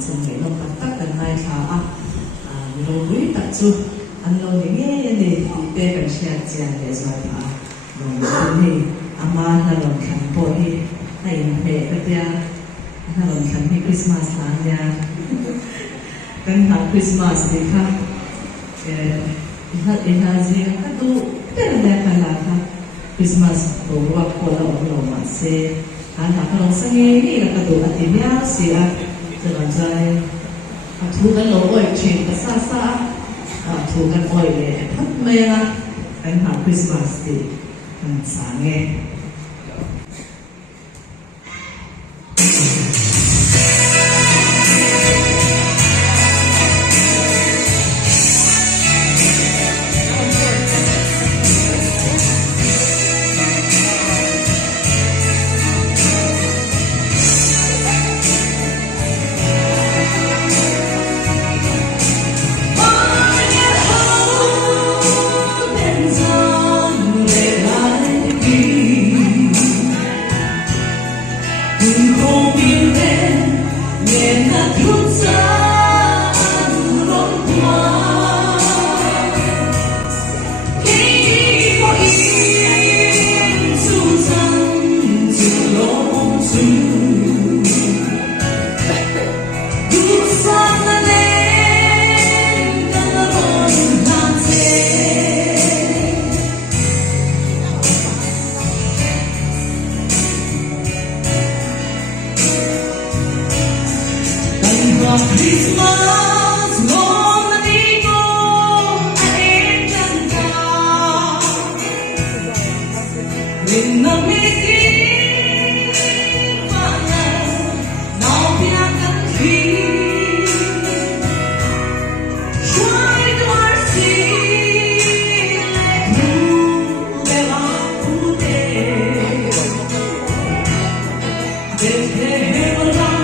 Xin nghĩ lòng tất cả ngày thả mình vui tất chu anh lo những nghe này để bạn share chia để rồi thả lòng mình thì ama là lòng khăn bội hay mẹ cái tia là lòng khăn thì Christmas là nha kan ha Christmas di kha iha gì ka tu pero na kala ka Christmas bo wa ko lo ma se han ha ka long sangi ni ka tu atimya sia jalan jai thu kan lo oi chen ka sa thu kan oi le phat me la kan ha Christmas di kan sa nge Christmas monanigo ae chanta Rinamiti fana nao piakan khi Shwai dwar si le thu le la pute Dekhe hevla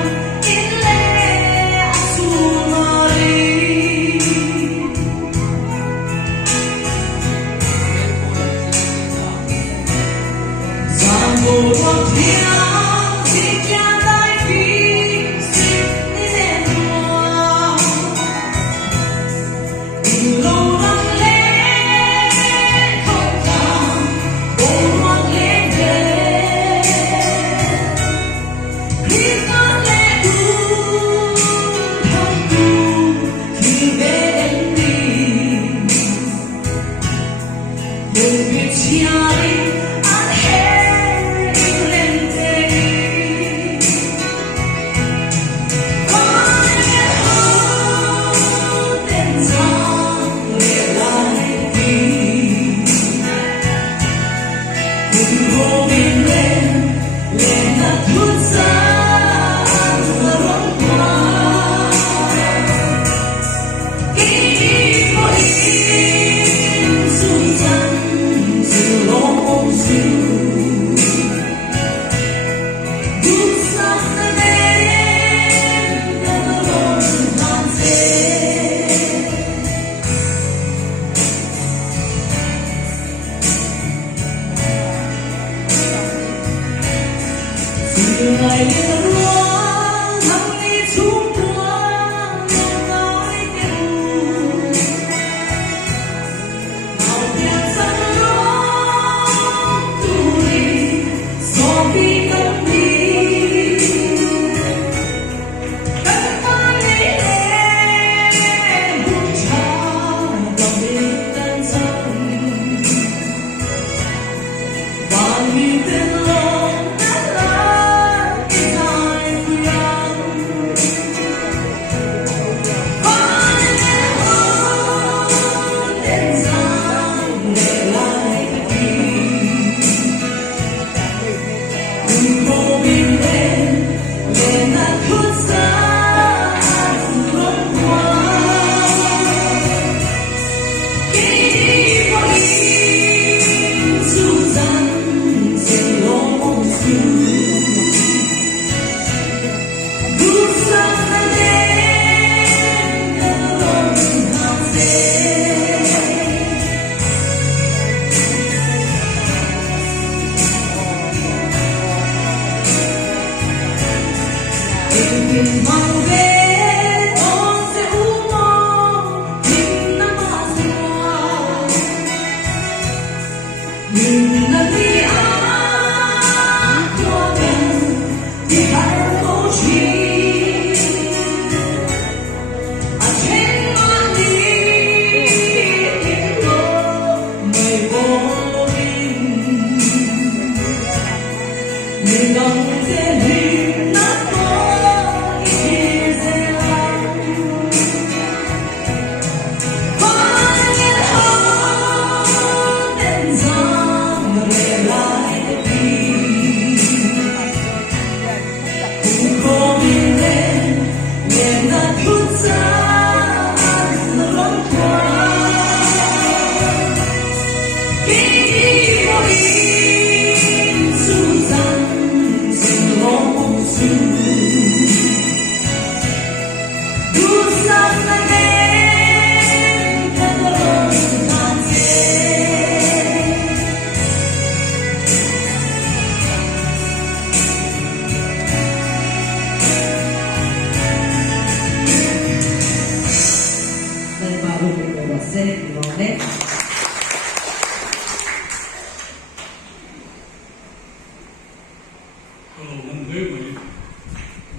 我们认为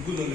不能